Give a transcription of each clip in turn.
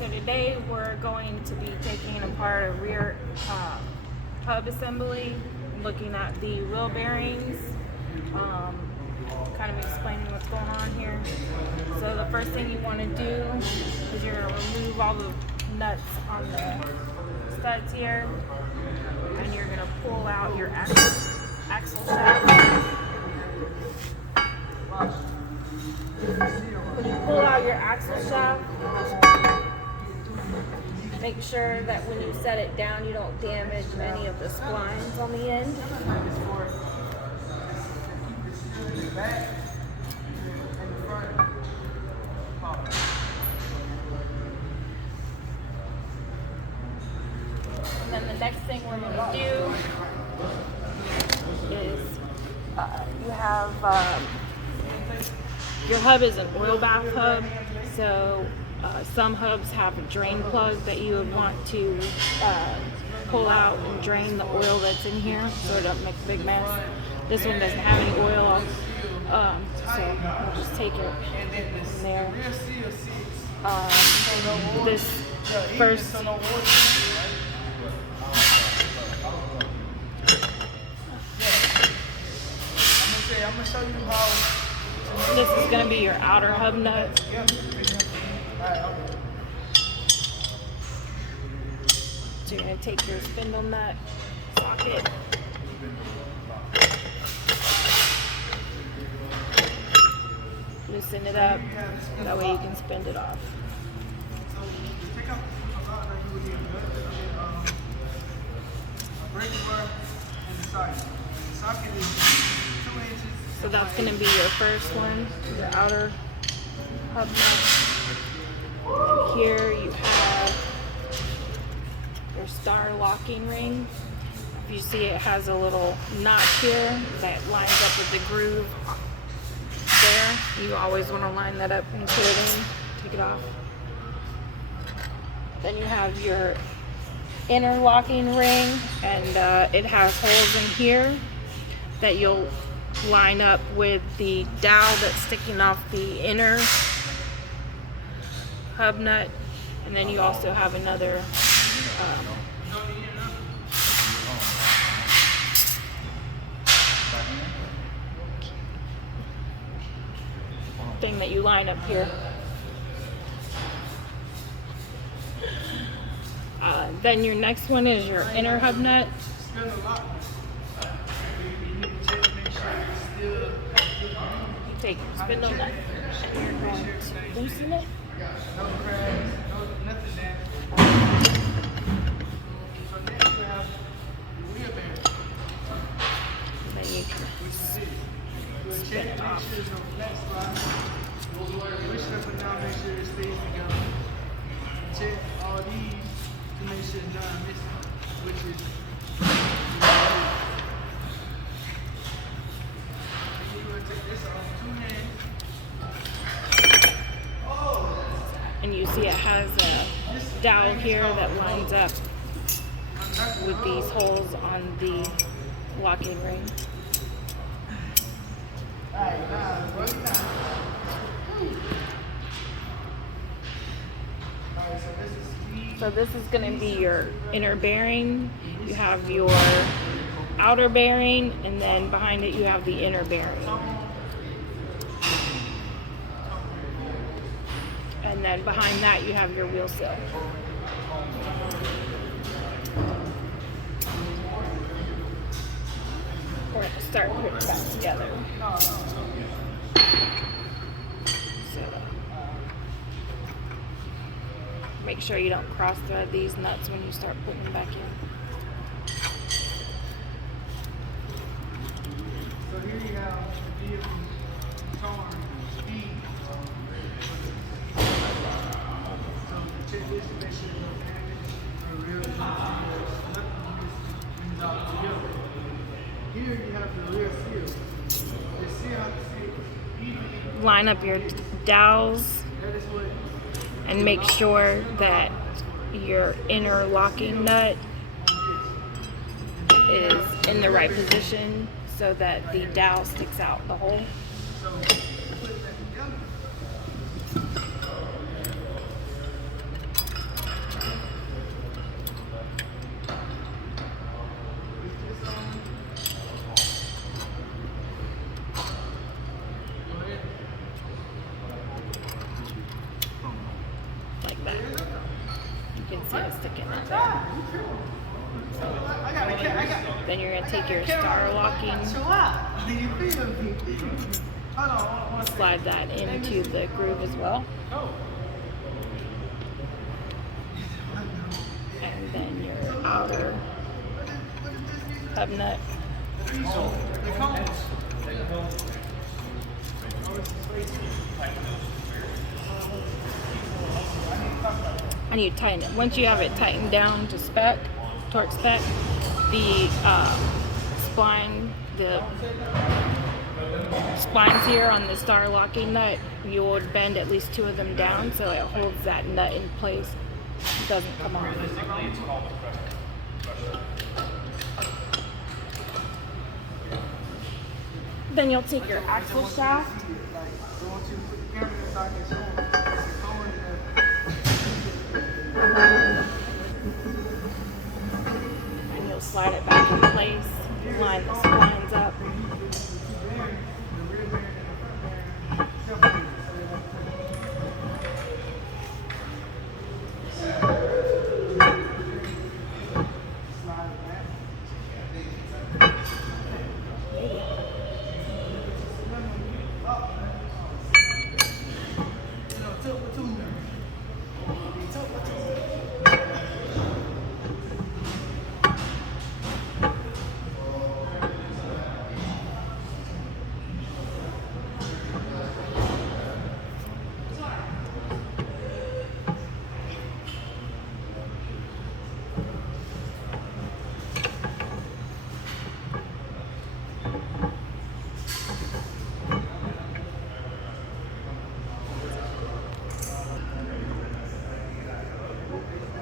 So today we're going to be taking apart a rear hub assembly, looking at the wheel bearings, kind of explaining what's going on here. So the first thing you want to do is you're going to remove all the nuts on the studs here, and you're going to pull out your axle shaft. When you pull out your axle shaft, make sure that when you set it down, you don't damage any of the splines on the end. And then the next thing we're going to do is you have your hub is an oil bath hub, so some hubs have a drain plug that you would want to pull out and drain the oil that's in here so it doesn't make a big mess. This one doesn't have any oil, so I'll just take it from there. This first I'm gonna show you how. This is going to be your outer hub nut. So you're going to take your spindle nut socket, loosen it up, that way you can spin it off. So that's going to be your first one, your outer hub nut. And here you have your star locking ring. If you see, it has a little notch here that lines up with the groove there. You always want to line that up and put it in, take it off. Then you have your inner locking ring, and it has holes in here that you'll line up with the dowel that's sticking off the inner hub nut. And then you also have another thing that you line up here. Then your next one is your inner hub nut. You take your spindle nut and you're going to loosen it. Then you can spin it off. Check all these to make sure none missing, which is you're going to take this off 2 hands. And you see it has a dowel here that lines up with these holes on the locking ring. So this is going to be your inner bearing. You have your outer bearing, and then behind it you have the inner bearing. And then behind that you have your wheel seal. We're going to start putting it back together. So make sure you don't cross thread these nuts when you start putting them back in. So here you have the vehicle torn speed. So check this to make sure no damage or real nothing brings out together. Here you have the rear seal. The seal has to sit evenly. Line up your dowels That is what and make sure that your inner locking nut is in the right position so that the dowel sticks out the hole. so put it back together. like that. You can see it sticking out there. I got Then you're gonna take your star locking, You feel me? Hold on, one second. slide that into the groove as well, Oh. and then your outer hub nut. The cones. And you tighten it. Once you have it tightened down to spec, torque spec, the the splines here on the star locking nut, you would bend at least 2 of them down so it holds that nut in place. It doesn't come off. Then you'll take your axle shaft. And you'll slide it back in place, line the splines up.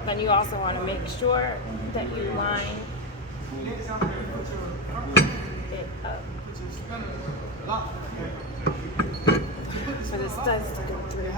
Then you also want to make sure that you line it up for the studs to go through.